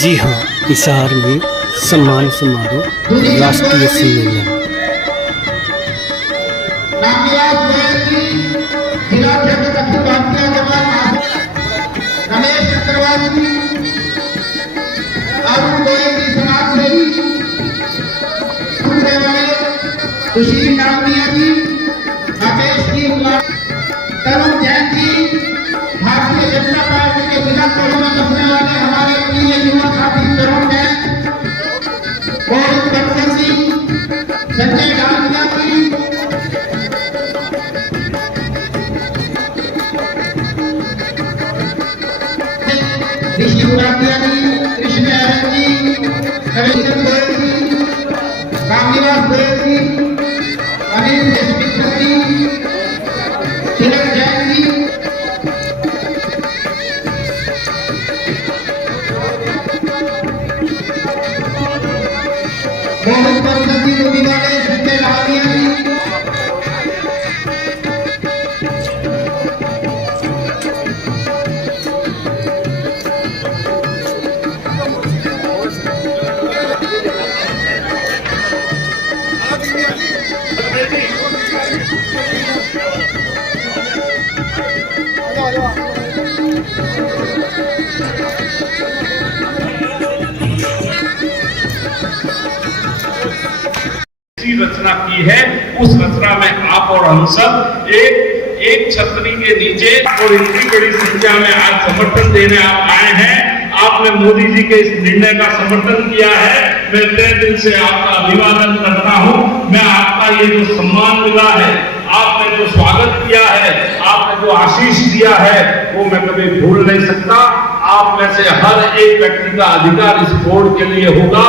जी हाँ, हिसार में सम्मान समारोह राष्ट्रीय सम्मेलन। रमेश चक्रवर्ती, अरुण गोयल की समाज सेवी, दूसरे वाले सुशील नामिया जी, राकेश जी, तरुण जैन जी, भारतीय जनता पार्टी के जिला कोरोना बसने वाले हमारे प्रिय युवा साथी तरुण जैन, और बच्चन सिंह, संजय डालिया जी, ऋषि उड़ातिया जी, कृष्ण आनंद जी, रविंद्र गोयल जी, रामनिवास गोयल जी, अनिल देशमित्र जी, तिलक जैन जी, मोहन बंसल जी, लुधियाना, संजय डालिया जी, रचना की है। उस रचना में आप और हम सब एक छतरी के नीचे और इतनी बड़ी संख्या में आज समर्थन देने आप आए हैं। आपने मोदी जी के इस निर्णय का समर्थन किया है। मैं तहे दिल से आपका अभिवादन करता हूं। मैं आपका ये जो सम्मान मिला है, आपने जो स्वागत किया है, आपने जो आशीष दिया है, वो मैं कभी भूल नहीं सकता। आप में से हर एक व्यक्ति का अधिकार इस बोर्ड के लिए होगा।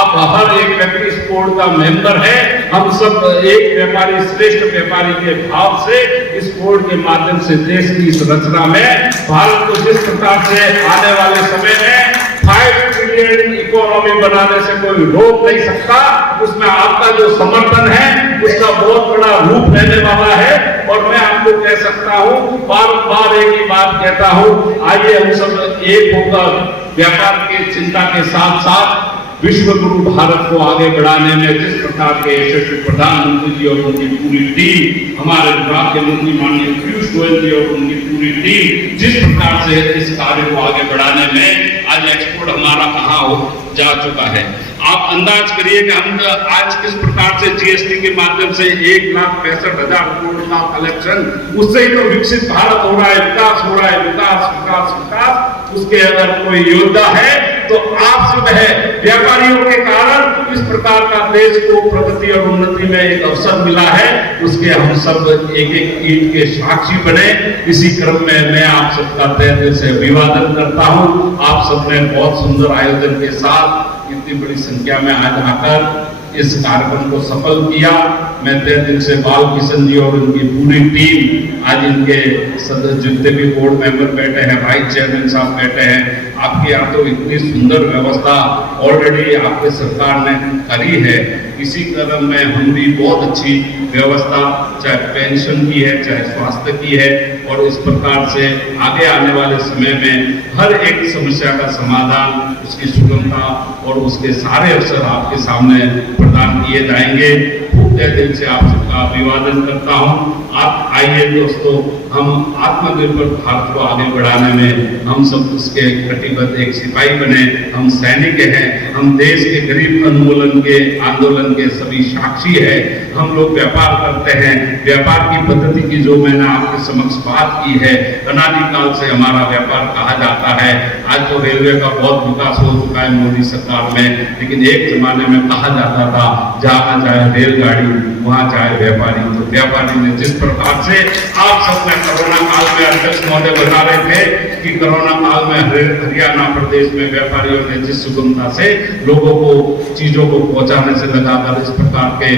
आप हर एक व्यक्ति इस बोर्ड का मेंबर है। हम सब एक व्यापारी श्रेष्ठ व्यापारी के भाव से इस बोर्ड के माध्यम से देश की इस रचना में भारत को जिस प्रकार से आने वाले समय में 5 ट्रिलियन इकोनॉमी बनाने से कोई रोक नहीं सकता। उसमें आपका जो समर्थन है उसका बहुत बड़ा रूप रहने वाला है। और मैं आपको कह सकता हूं, बार-बार एक ही बात कहता हूं, आइए हम सब एक होकर व्यापार की चिंता के साथ साथ विश्व गुरु भारत को आगे बढ़ाने में जिस प्रकार के यशस्वी प्रधानमंत्री जी और उनकी पूरी टीम, हमारे विभाग के मंत्री माननीय पीयूष गोयल जी और उनकी पूरी टीम जिस प्रकार से इस कार्य को आगे बढ़ाने में आज एक्सपोर्ट हमारा कहाँ हो जा चुका है। आप अंदाज करिए कि हम आज किस प्रकार से जीएसटी के माध्यम से 1,65,000 करोड़ का कलेक्शन, उससे ही तो विकसित भारत हो रहा है, विकास हो रहा है, विकास विकास विकास। उसके अगर कोई योद्धा है तो आप सब है। व्यापारियों के कारण इस प्रकार का देश को प्रगति और उन्नति में एक अवसर मिला है। उसके हम सब एक एक ईंट के साक्षी बने। इसी क्रम में मैं आप सबका तहे दिल से अभिवादन करता हूं। आप सबने बहुत सुंदर आयोजन के साथ इतनी बड़ी संख्या में आज आकर इस कार्यक्रम को सफल किया। मैं तहे दिल से बाल किशन जी और उनकी पूरी टीम, आज इनके सदस्य जितने भी बोर्ड मेंबर बैठे हैं, वाइस चेयरमैन साहब बैठे हैं, आपके यहाँ तो इतनी सुंदर व्यवस्था ऑलरेडी आपके सरकार ने करी है। इसी क्रम में हम भी बहुत अच्छी व्यवस्था, चाहे पेंशन की है, चाहे स्वास्थ्य की है, और इस प्रकार से आगे आने वाले समय में हर एक समस्या का समाधान, उसकी सुगमता और उसके सारे अवसर आपके सामने प्रदान किए जाएंगे। खूब तहे दिल से आप सबका अभिवादन करता हूं। आप आइए दोस्तों, हम आत्मनिर्भर भारत को आगे बढ़ाने में हम सब उसके कटिबद्ध एक सिपाही बने। हम सैनिक हैं, हम देश के गरीब उन्मूलन के आंदोलन के सभी साक्षी है। हम लोग व्यापार करते हैं। व्यापार की पद्धति की जो मैंने आपके समक्ष बात की है, अनादिकाल से हमारा व्यापार कहा जाता है। आज तो रेलवे का बहुत विकास हो चुका है मोदी सरकार में, लेकिन एक जमाने में कहा जाता था जहां चाहे रेलगाड़ी वहां चाहे व्यापारी। तो व्यापारी ने जिस प्रकार से आप सबने कोरोना काल में, अध्यक्ष महोदय बता रहे थे कि कोरोना काल में हरियाणा प्रदेश में व्यापारियों ने जिस सुगमता से लोगों को चीजों को पहुंचाने से लगाकर इस प्रकार के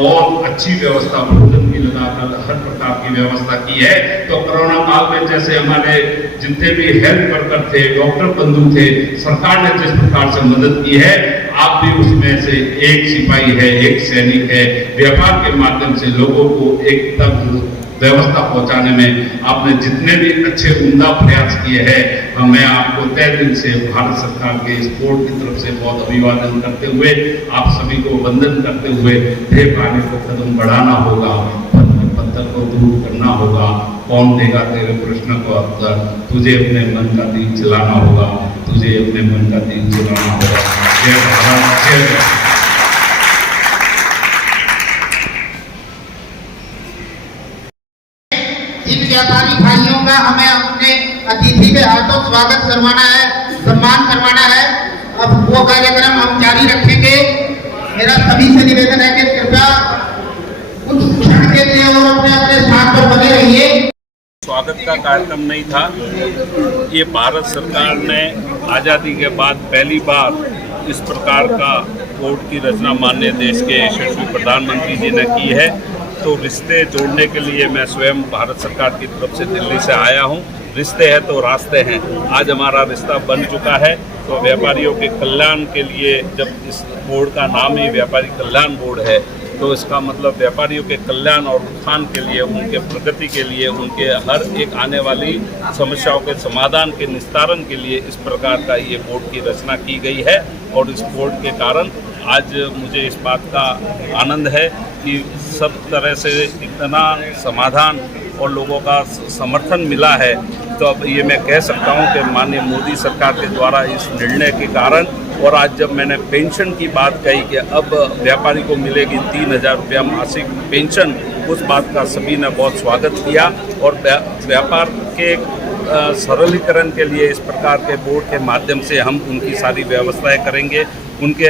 बहुत अच्छी व्यवस्था, भोजन की लगाकर हर प्रकार की व्यवस्था की है। तो कोरोना काल में जैसे हमारे जितने भी हेल्थ वर्कर थे, डॉक्टर बंधु थे, सरकार ने जिस प्रकार से मदद की है, आप भी उसमें से एक सिपाही है, एक सैनिक है। व्यापार के माध्यम से लोगों को एक तक व्यवस्था पहुंचाने में आपने जितने भी अच्छे उम्दा प्रयास किए हैं, मैं आपको तहे दिल से भारत सरकार के इस बोर्ड की तरफ से बहुत अभिवादन करते हुए, आप सभी को वंदन करते हुए, ढेर आगे को कदम बढ़ाना होगा, पत्थर को दूर करना होगा, कौन देगा तेरे प्रश्न को उत्तर, तुझे अपने मन का दीप जलाना होगा, तुझे अपने मन का दीप जलाना होगा। जय भारत, जय भारत। इन व्यापारी भाइयों का हमें अपने अतिथि के हाथों स्वागत करवाना है, सम्मान करवाना है। अब वो कार्यक्रम हम जारी रखेंगे। मेरा सभी से निवेदन है कि कृपया कुछ क्षण के लिए और अपने अपने स्थान पर बने रहिए। स्वागत का कार्यक्रम नहीं था, ये भारत सरकार ने आज़ादी के बाद पहली बार इस प्रकार का बोर्ड की रचना माननीय देश के यशस्वी प्रधानमंत्री जी ने की है। तो रिश्ते जोड़ने के लिए मैं स्वयं भारत सरकार की तरफ से दिल्ली से आया हूँ। रिश्ते हैं तो रास्ते हैं। आज हमारा रिश्ता बन चुका है। तो व्यापारियों के कल्याण के लिए, जब इस बोर्ड का नाम ही व्यापारी कल्याण बोर्ड है, तो इसका मतलब व्यापारियों के कल्याण और उत्थान के लिए, उनके प्रगति के लिए, उनके हर एक आने वाली समस्याओं के समाधान के निस्तारण के लिए इस प्रकार का ये बोर्ड की रचना की गई है। और इस बोर्ड के कारण आज मुझे इस बात का आनंद है कि सब तरह से इतना समाधान और लोगों का समर्थन मिला है। तो अब ये मैं कह सकता हूँ कि माननीय मोदी सरकार के द्वारा इस निर्णय के कारण, और आज जब मैंने पेंशन की बात कही कि अब व्यापारी को मिलेगी 3,000 रुपया मासिक पेंशन, उस बात का सभी ने बहुत स्वागत किया। और व्यापार के सरलीकरण के लिए इस प्रकार के बोर्ड के माध्यम से हम उनकी सारी व्यवस्थाएं करेंगे। उनके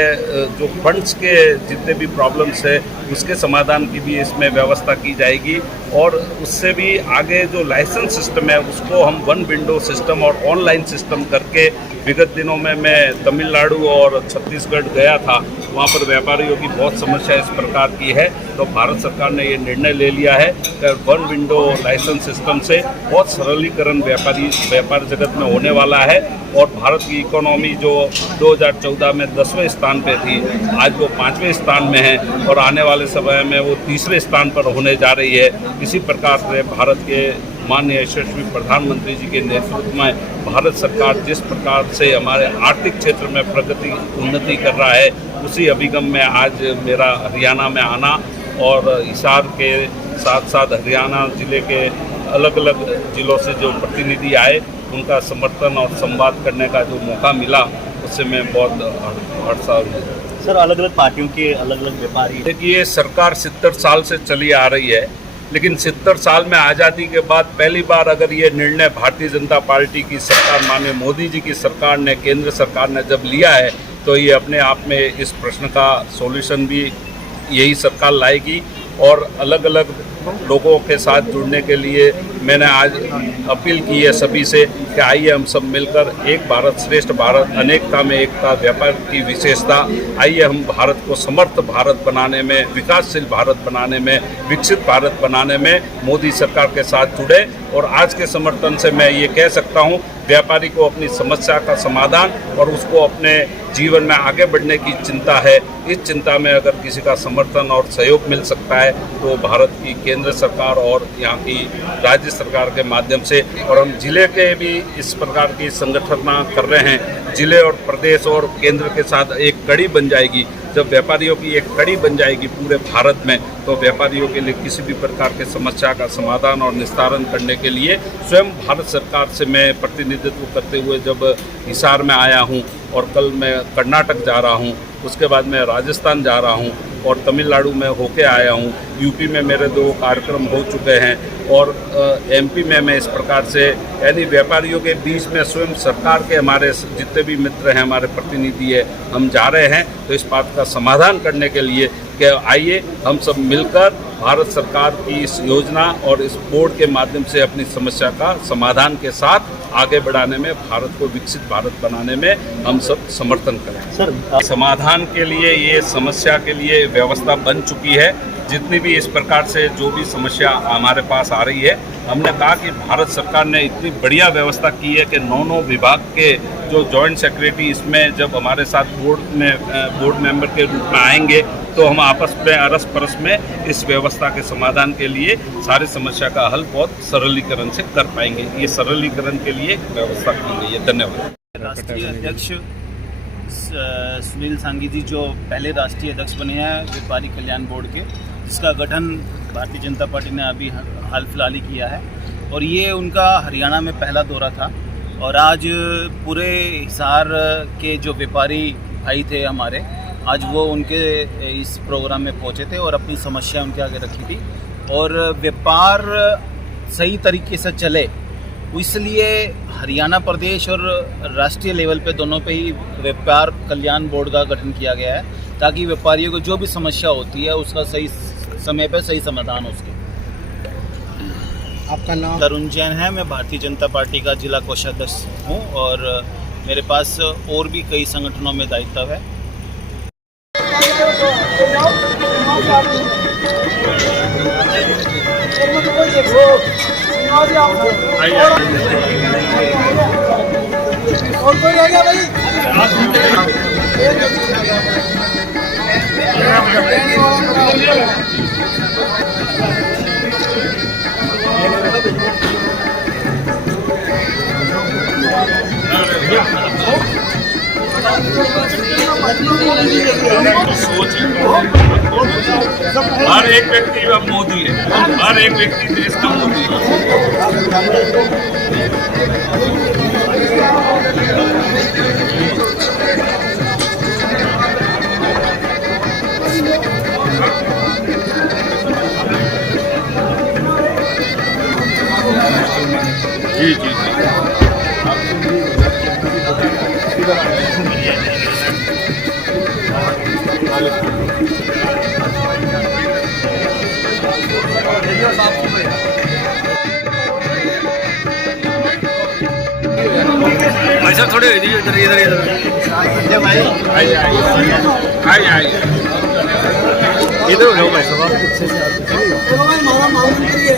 जो फंड्स के जितने भी प्रॉब्लम्स है उसके समाधान की भी इसमें व्यवस्था की जाएगी। और उससे भी आगे जो लाइसेंस सिस्टम है उसको हम वन विंडो सिस्टम और ऑनलाइन सिस्टम करके, विगत दिनों में मैं तमिलनाडु और छत्तीसगढ़ गया था, वहाँ पर व्यापारियों की बहुत समस्या इस प्रकार की है। तो भारत सरकार ने ये निर्णय ले लिया है कि वन विंडो लाइसेंस सिस्टम से बहुत सरलीकरण व्यापार जगत में होने वाला है। और भारत की इकोनॉमी जो 2014 में 10वें स्थान पे थी, आज वो 5वें स्थान में है और आने वाले समय में वो 3रे स्थान पर होने जा रही है। इसी प्रकार से भारत के माननीय यशस्वी प्रधानमंत्री जी के नेतृत्व में भारत सरकार जिस प्रकार से हमारे आर्थिक क्षेत्र में प्रगति उन्नति कर रहा है, उसी अभिगम में आज मेरा हरियाणा में आना और हिसार के साथ साथ हरियाणा जिले के अलग अलग जिलों से जो प्रतिनिधि आए, उनका समर्थन और संवाद करने का जो मौका मिला, उससे मैं बहुत हर्षान्वित हूँ। सर, अलग अलग पार्टियों के अलग अलग व्यापारी, देखिए सरकार 70 साल से चली आ रही है, लेकिन 70 साल में आज़ादी के बाद पहली बार अगर ये निर्णय भारतीय जनता पार्टी की सरकार, माननीय मोदी जी की सरकार ने, केंद्र सरकार ने जब लिया है, तो ये अपने आप में इस प्रश्न का सॉल्यूशन भी यही सरकार लाएगी। और अलग अलग लोगों के साथ जुड़ने के लिए मैंने आज अपील की है सभी से कि आइए हम सब मिलकर एक भारत श्रेष्ठ भारत, अनेकता में एकता, व्यापार की विशेषता, आइए हम भारत को समर्थ भारत बनाने में, विकासशील भारत बनाने में, विकसित भारत बनाने में मोदी सरकार के साथ जुड़े। और आज के समर्थन से मैं ये कह सकता हूँ, व्यापारी को अपनी समस्या का समाधान और उसको अपने जीवन में आगे बढ़ने की चिंता है। इस चिंता में अगर किसी का समर्थन और सहयोग मिल सकता है तो भारत की केंद्र सरकार और यहाँ की राज्य सरकार के माध्यम से, और हम जिले के भी इस प्रकार की संगठन कर रहे हैं। जिले और प्रदेश और केंद्र के साथ एक कड़ी बन जाएगी। जब व्यापारियों की एक कड़ी बन जाएगी पूरे भारत में, तो व्यापारियों के लिए किसी भी प्रकार के समस्या का समाधान और निस्तारण करने के लिए स्वयं भारत सरकार से मैं प्रतिनिधित्व करते हुए जब हिसार में आया हूँ, और कल मैं कर्नाटक जा रहा हूँ, उसके बाद मैं राजस्थान जा रहा हूँ और तमिलनाडु में होके आया हूँ। यूपी में मेरे 2 कार्यक्रम हो चुके हैं और एमपी में मैं इस प्रकार से, यानी व्यापारियों के बीच में स्वयं सरकार के हमारे जितने भी मित्र हैं, हमारे प्रतिनिधि है, हम जा रहे हैं। तो इस बात का समाधान करने के लिए कि आइए हम सब मिलकर भारत सरकार की इस योजना और इस बोर्ड के माध्यम से अपनी समस्या का समाधान के साथ आगे बढ़ाने में, भारत को विकसित भारत बनाने में हम सब समर्थन करें। सर, समाधान के लिए, ये समस्या के लिए व्यवस्था बन चुकी है। जितनी भी इस प्रकार से जो भी समस्या हमारे पास आ रही है, हमने कहा कि भारत सरकार ने इतनी बढ़िया व्यवस्था की है कि 9 विभाग के जो जॉइंट सेक्रेटरी इसमें जब हमारे साथ बोर्ड मेंबर के रूप में आएंगे तो हम आपस में अरस परस में इस व्यवस्था के समाधान के लिए सारी समस्या का हल बहुत सरलीकरण से कर पाएंगे। ये सरलीकरण के लिए व्यवस्था की गई है। धन्यवाद। राष्ट्रीय अध्यक्ष सुनील सांगी जी जो पहले राष्ट्रीय अध्यक्ष बने हैं व्यापारी कल्याण बोर्ड के, जिसका गठन भारतीय जनता पार्टी ने अभी हाल फिलहाल ही किया है और ये उनका हरियाणा में पहला दौरा था। और आज पूरे हिसार के जो व्यापारी भाई थे हमारे, आज वो उनके इस प्रोग्राम में पहुंचे थे और अपनी समस्या उनके आगे रखी थी। और व्यापार सही तरीके से चले इसलिए हरियाणा प्रदेश और राष्ट्रीय लेवल पे दोनों पे ही व्यापार कल्याण बोर्ड का गठन किया गया है, ताकि व्यापारियों को जो भी समस्या होती है उसका सही समय पे सही समाधान हो सके। आपका नाम? तरुण जैन है, मैं भारतीय जनता पार्टी का जिला कोषाध्यक्ष हूँ और मेरे पास और भी कई संगठनों में दायित्व है। और कोई रह गया भाई? हर एक व्यक्ति अब मोदी है, हर एक व्यक्ति देश का मोदी है। जी जी भाई साहब थोड़े इधर इधर इधर आइए इधर हो जाओ भाई साहब। चलो भाई मारा मालूम करिए।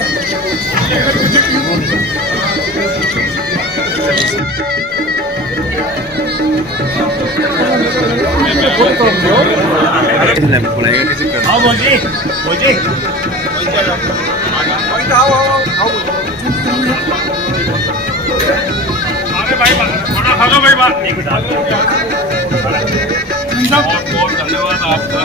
हाँ बोलिए बोलिए। अरे भाई थोड़ा खा लो भाई बात नहीं बता। बहुत बहुत धन्यवाद आपका।